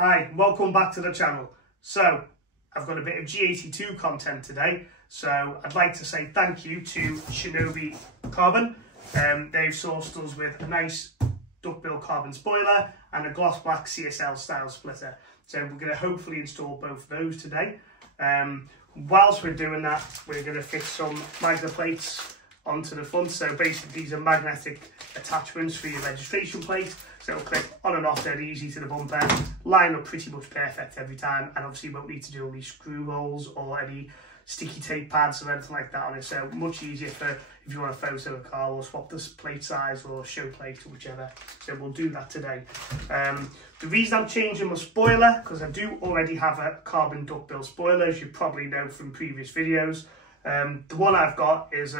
Hi, welcome back to the channel. So, I've got a bit of G82 content today, so I'd like to say thank you to Shinobi Carbon. They've sourced us with a nice duckbill carbon spoiler and a gloss black CSL style splitter. So we're going to hopefully install both of those today. Whilst we're doing that, we're going to fit some Magnaplates onto the front. So basically these are magnetic attachments for your registration plate. So it'll clip on and off dead easy to the bumper, line up pretty much perfect every time, and obviously you won't need to do any screw holes or any sticky tape pads or anything like that on it. So much easier for if you want to photo a car or swap the plate size or show plate or whichever. So we'll do that today. The reason I'm changing my spoiler, because I do already have a carbon duckbill spoiler, as you probably know from previous videos. The one I've got is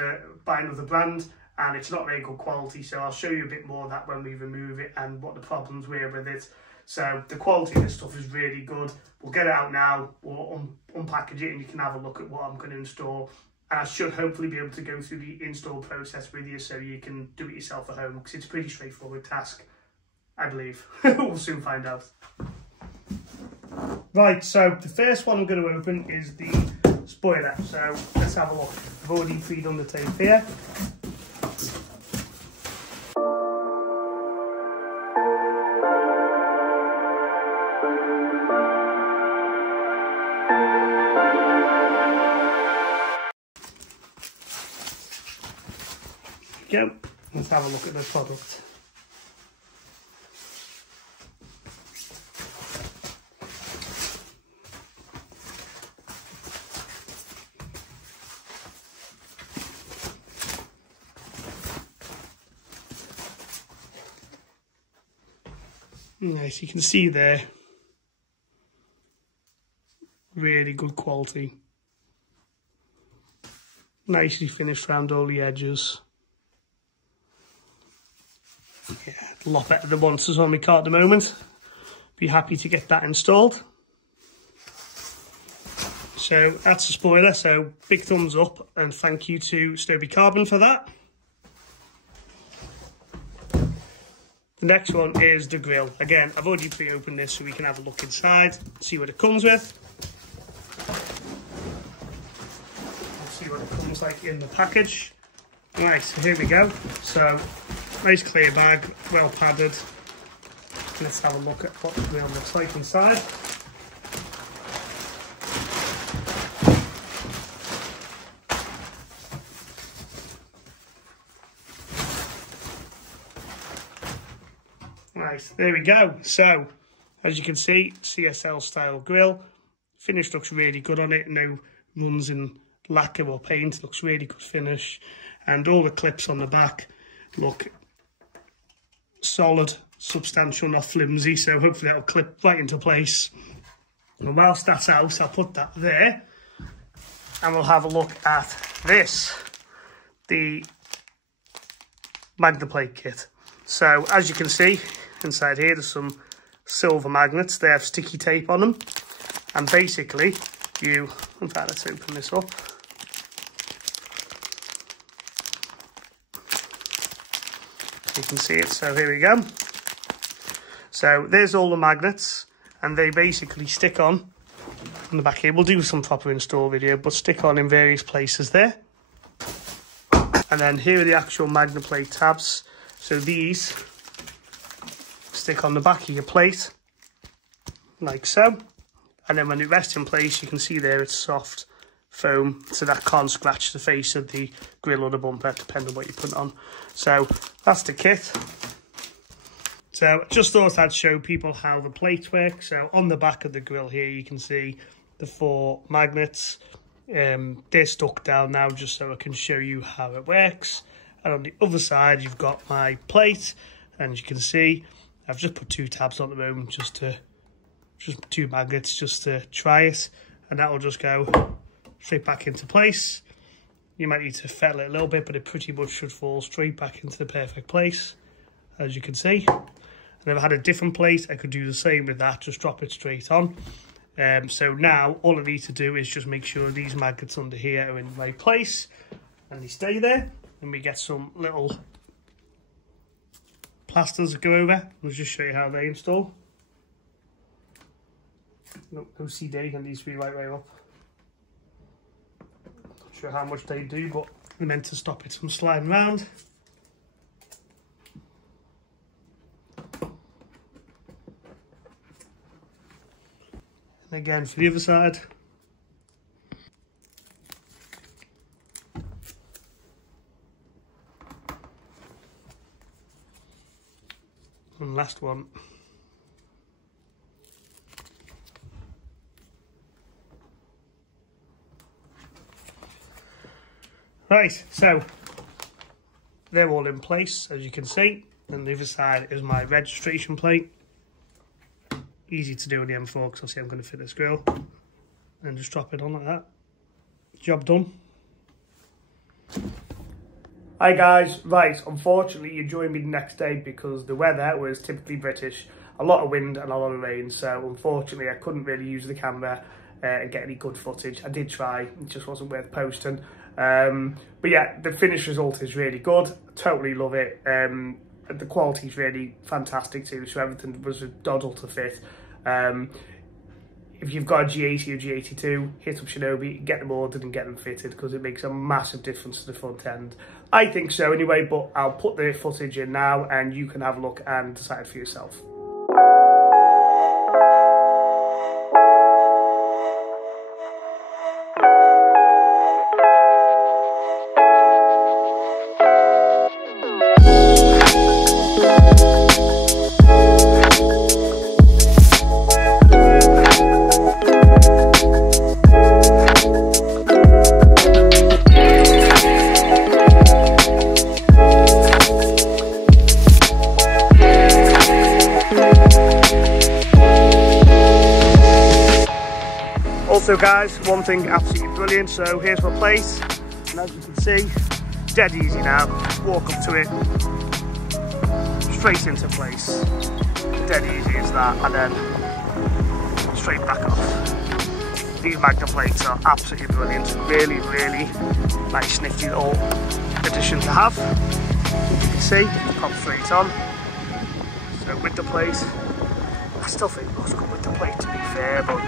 by another brand, and it's not very good quality, so I'll show you a bit more of that when we remove it and what the problems were with it. So the quality of this stuff is really good. We'll get it out now, we'll unpackage it, and you can have a look at what I'm going to install. And I should hopefully be able to go through the install process with you so you can do it yourself at home, because it's a pretty straightforward task, I believe. We'll soon find out. Right, so the first one I'm going to open is the spoiler. So let's have a look. I've already pre-done the tape here. Go. Let's have a look at the product. Nice, you can see there, really good quality. Nicely finished around all the edges. Yeah, a lot better than Monsters on my car at the moment. Be happy to get that installed. So that's the spoiler, so big thumbs up and thank you to Shinobi Carbon for that. The next one is the grille. Again, I've already pre-opened this so we can have a look inside, see what it comes with. Let's see what it comes like in the package. Right, so here we go. So nice clear bag, well padded. Let's have a look at what the grille looks like inside. Right, there we go. So, as you can see, CSL style grille. Finish looks really good on it. No runs in lacquer or paint. Looks really good finish. And all the clips on the back look solid, substantial, not flimsy, so hopefully that'll clip right into place. And whilst that's out, I'll put that there and we'll have a look at this, the Magnaplate kit. So as you can see inside here, there's some silver magnets. They have sticky tape on them, and basically in fact, let's open this up. You can see it, so here we go. So there's all the magnets, and they basically stick on the back here. We'll do some proper install video, but stick on in various places there. And then here are the actual Magnaplate tabs. So these stick on the back of your plate, like so. And then when it rests in place, you can see there it's soft foam, so that can't scratch the face of the grille or the bumper, depending on what you put on. So that's the kit. So just thought I'd show people how the plates work. So on the back of the grille here, you can see the 4 magnets. They're stuck down now just so I can show you how it works. And on the other side, you've got my plate, and as you can see, I've just put 2 tabs on at the moment, just 2 magnets just to try it, and that will just go straight back into place. You might need to fettle it a little bit, but it pretty much should fall straight back into the perfect place, as you can see. And if I had a different plate, I could do the same with that, just drop it straight on. So now all I need to do is just make sure these magnets under here are in the right place and they stay there. And we get some little plasters that go over. I'll just show you how they install. No OCD, and needs to be right way up. Not sure how much they do, but they're meant to stop it from sliding around. And again for the other side. And last one. Right, so they're all in place, as you can see. And the other side is my registration plate. Easy to do on the M4 because obviously I'm going to fit this grill. And just drop it on like that. Job done. Hi guys, right, unfortunately you joined me the next day because the weather was typically British. A lot of wind and a lot of rain, so unfortunately I couldn't really use the camera and get any good footage. I did try, it just wasn't worth posting. But yeah, the finished result is really good. Totally love it. The quality is really fantastic too, so everything was a doddle to fit. If you've got a G80 or G82, hit up Shinobi, get them ordered and get them fitted because it makes a massive difference to the front end. I think so anyway, but I'll put the footage in now and you can have a look and decide for yourself. Also guys, one thing absolutely brilliant, so here's my place, and as you can see, dead easy now, walk up to it, straight into place, dead easy as that, and then straight back off. These Magnaplates are absolutely brilliant, really, really nice nifty little addition to have. As you can see, pop straight on, so with the plate, I still think it looks good with the plate to be fair, but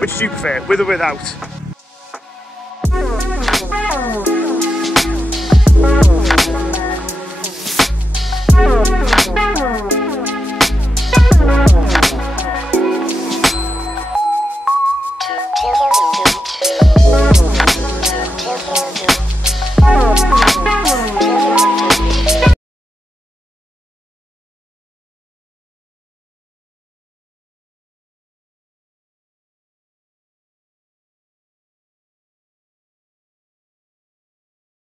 which do you prefer, with or without?